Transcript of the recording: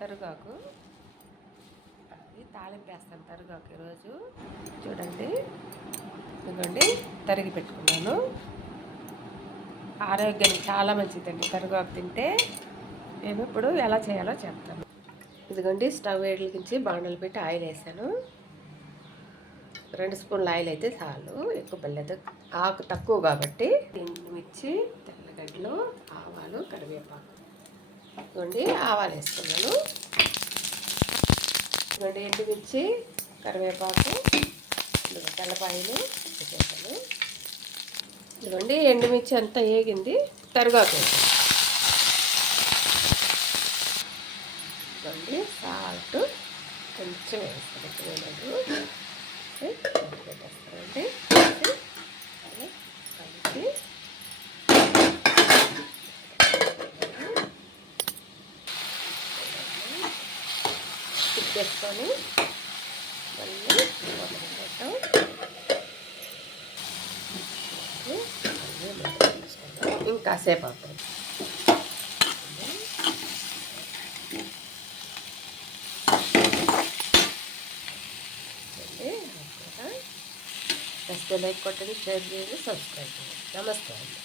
తరుగాకు. అది తాలింపు వేస్తాను తరుగాకు ఈరోజు. చూడండి. ఇదిగోండి తరిగి పెట్టుకున్నాను. ఆరోగ్యానికి చాలా మంచిదండి తరుగాకు తింటే. నేను ఇప్పుడు ఎలా చేయాలో చెప్తాను. ఇదిగోండి స్టవ్ వేడికించి బాండలు పెట్టి ఆయిల్ వేసాను. రెండు స్పూన్ల ఆయిల్ అయితే చాలు. ఎక్కువ పర్లేదు ఆకు తక్కువ కాబట్టి. మిర్చి తెల్లగడ్డలు ఆవాలు కరివేపాకు. ఇదిగోండి ఆవాలు వేసుకున్నాను ఇదిగోండి ఎండుమిర్చి కరివేపాకు తెల్లపాయలు వేసేసాను ఇదిగోండి ఎండుమిర్చి అంతా వేగింది తరుగాకు ఇదిగోండి సాల్ట్ కొంచెం వేస్తాను ఎక్కువ తిప్పేసుకొని మళ్ళీ మొదలు పెట్టాం ఇంకాసేపు అవుతుంది నచ్చితే లైక్ కొట్టండి షేర్ చేయండి సబ్స్క్రైబ్ చేయండి నమస్తే అండి